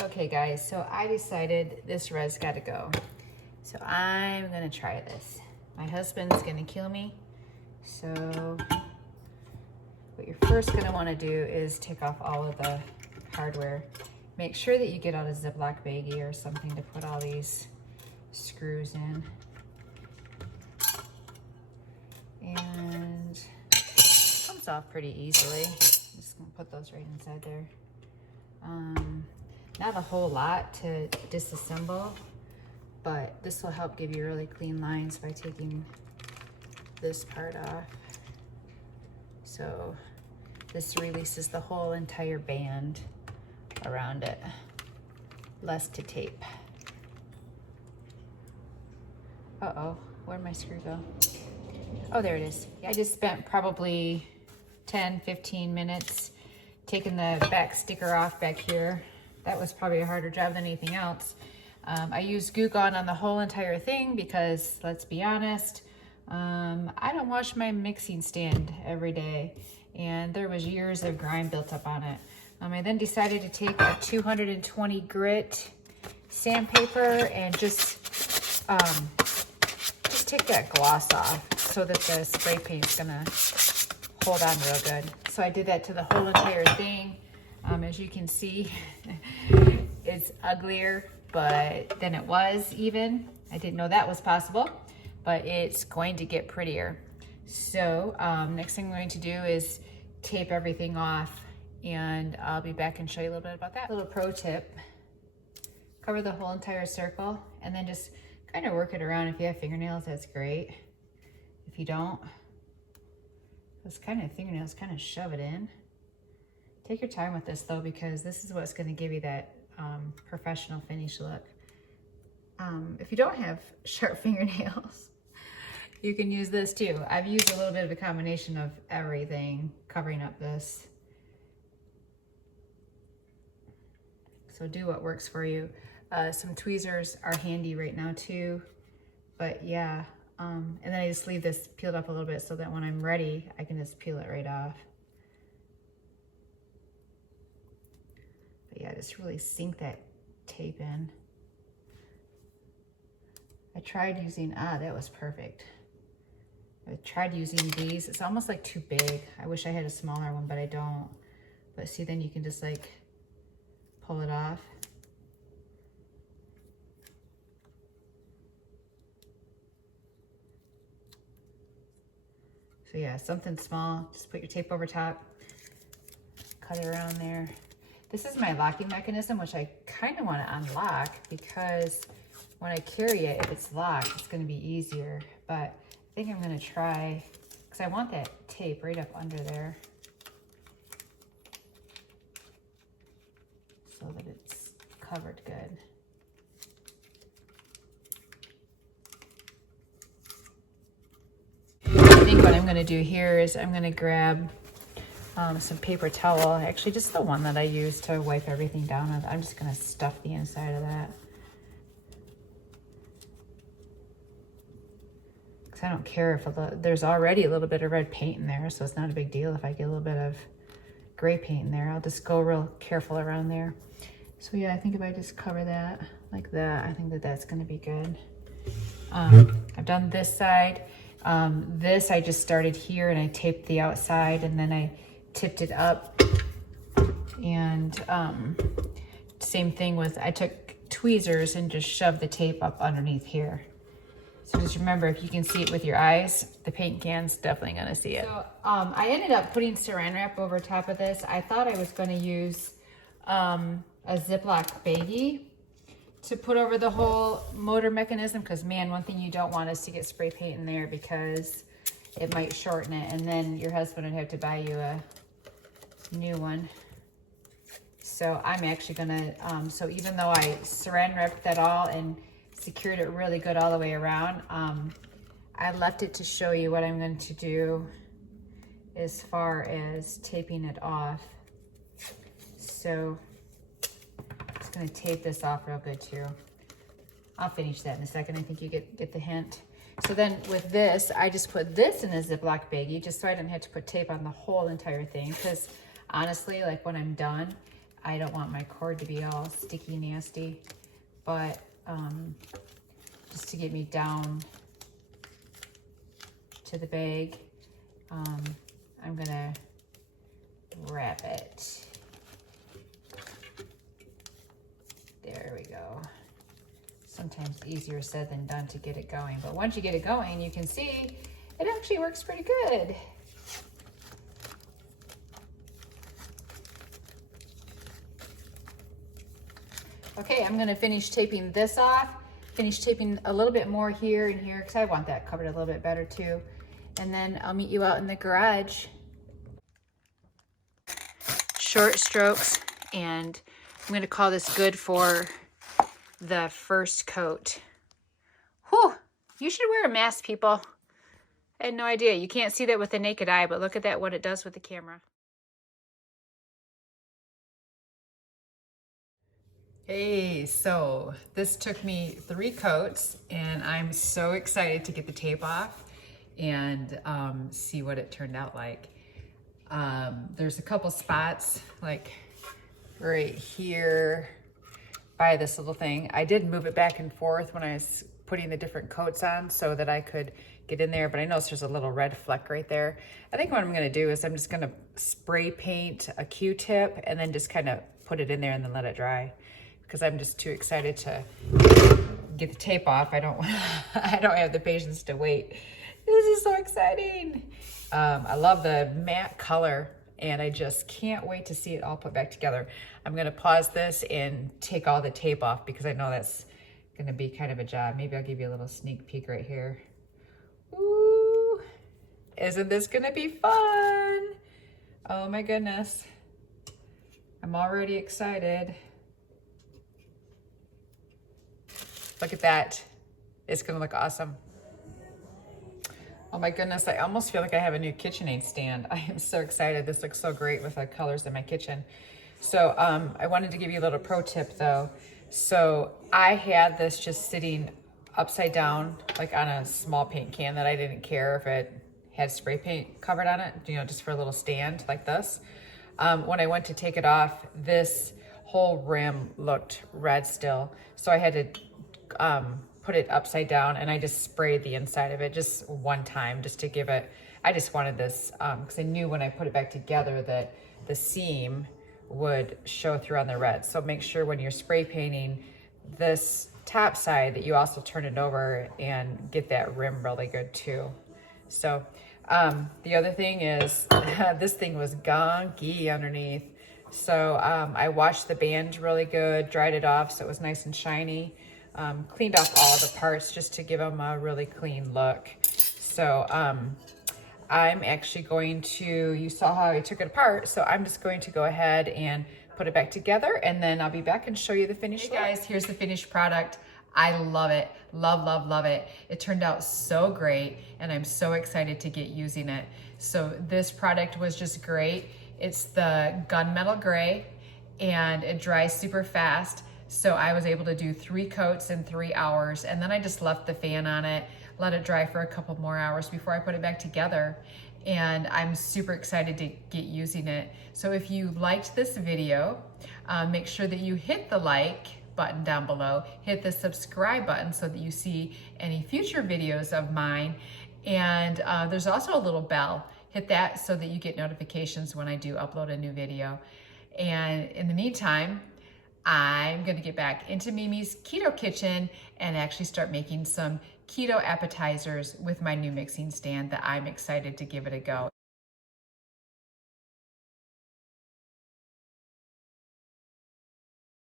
Okay guys, so I decided this res gotta go. So I'm gonna try this. My husband's gonna kill me. So what you're first gonna wanna do is take off all of the hardware. Make sure that you get out a Ziploc baggie or something to put all these screws in. And it comes off pretty easily. I'm just gonna put those right inside there. Not a whole lot to disassemble, but this will help give you really clean lines by taking this part off. So this releases the whole entire band around it. Less to tape. Uh-oh, where'd my screw go? Oh, there it is. I just spent probably 10, 15 minutes taking the back sticker off back here. That was probably a harder job than anything else. I used Goo Gone on the whole entire thing because, let's be honest, I don't wash my mixing stand every day, and there was years of grime built up on it. I then decided to take a 220 grit sandpaper and just take that gloss off so that the spray paint's gonna hold on real good. So I did that to the whole entire thing. As you can see, it's uglier than it was even. I didn't know that was possible, but it's going to get prettier. So next thing I'm going to do is tape everything off, and I'll be back and show you a little bit about that. Little pro tip, cover the whole entire circle and then just kind of work it around. If you have fingernails, that's great. If you don't, those kind of fingernails kind of shove it in. Take your time with this though, because this is what's going to give you that professional finish look. If you don't have sharp fingernails, you can use this too. I've used a little bit of a combination of everything covering up this. So do what works for you. Some tweezers are handy right now too, but yeah. And then I just leave this peeled up a little bit so that when I'm ready, I can just peel it right off. But yeah, just really sink that tape in. I tried using, that was perfect. I tried using these. It's almost like too big. I wish I had a smaller one, but I don't. But see, then you can just like pull it off. So yeah, something small, just put your tape over top, cut it around there. This is my locking mechanism, which I kind of want to unlock because when I carry it, if it's locked, it's going to be easier. But I think I'm going to try, because I want that tape right up under there so that it's covered good. I think what I'm going to do here is I'm going to grab some paper towel, actually just the one that I use to wipe everything down with. I'm just going to stuff the inside of that. Because I don't care if there's already a little bit of red paint in there, so it's not a big deal if I get a little bit of gray paint in there. I'll just go real careful around there. So yeah, I think if I just cover that like that, I think that that's going to be good. I've done this side. This I just started here and I taped the outside and then I tipped it up, and same thing with, I took tweezers and just shoved the tape up underneath here. So just remember, if you can see it with your eyes, the paint can's definitely gonna see it. So I ended up putting saran wrap over top of this. I thought I was gonna use a Ziploc baggie to put over the whole motor mechanism, because man, one thing you don't want is to get spray paint in there because it might shorten it, and then your husband would have to buy you a new one. So I'm actually gonna, so even though I saran wrapped that all and secured it really good all the way around, I left it to show you what I'm going to do as far as taping it off. So I'm just gonna tape this off real good too. I'll finish that in a second. I think you get the hint. So then with this, I just put this in a Ziploc baggie just so I didn't have to put tape on the whole entire thing, because honestly, like when I'm done, I don't want my cord to be all sticky nasty, but just to get me down to the bag, I'm gonna wrap it. There we go. Sometimes easier said than done to get it going, but once you get it going, you can see it actually works pretty good. Okay, I'm gonna finish taping this off, finish taping a little bit more here and here because I want that covered a little bit better too. And then I'll meet you out in the garage. Short strokes, and I'm gonna call this good for the first coat. Whew, you should wear a mask, people. I had no idea. You can't see that with the naked eye, but look at that, what it does with the camera. Hey, so this took me 3 coats, and I'm so excited to get the tape off and see what it turned out like. There's a couple spots, like right here by this little thing. I did move it back and forth when I was putting the different coats on so that I could get in there, but I noticed there's a little red fleck right there. I think what I'm gonna do is I'm just gonna spray paint a Q-tip and then just kind of put it in there and then let it dry, because I'm just too excited to get the tape off. I don't have the patience to wait. This is so exciting. I love the matte color, and I just can't wait to see it all put back together. I'm gonna pause this and take all the tape off because I know that's gonna be kind of a job. Maybe I'll give you a little sneak peek right here. Ooh, isn't this gonna be fun? Oh my goodness. I'm already excited. Look at that. It's gonna look awesome. Oh my goodness, I almost feel like I have a new KitchenAid stand. I am so excited. This looks so great with the colors in my kitchen. So I wanted to give you a little pro tip though. So I had this just sitting upside down, like on a small paint can that I didn't care if it had spray paint covered on it, you know, just for a little stand like this. When I went to take it off, this whole rim looked red still. So I had to put it upside down, and I just sprayed the inside of it just one time just to give it, I just wanted this, because I knew when I put it back together that the seam would show through on the red. So make sure when you're spray painting this top side that you also turn it over and get that rim really good too. So the other thing is this thing was gunky underneath. So I washed the band really good, dried it off so it was nice and shiny. Cleaned off all the parts just to give them a really clean look. So I'm actually going to, you saw how I took it apart, so I'm just going to go ahead and put it back together, and then I'll be back and show you the finished look. Hey guys, here's the finished product. I love it. Love, love, love it. It turned out so great, and I'm so excited to get using it. So this product was just great. It's the Gunmetal Gray, and it dries super fast. So I was able to do 3 coats in 3 hours, and then I just left the fan on it, let it dry for a couple more hours before I put it back together. And I'm super excited to get using it. So if you liked this video, make sure that you hit the like button down below, hit the subscribe button so that you see any future videos of mine. And there's also a little bell. Hit that so that you get notifications when I do upload a new video. And in the meantime, I'm gonna get back into Mimi's keto kitchen and actually start making some keto appetizers with my new mixing stand that I'm excited to give it a go.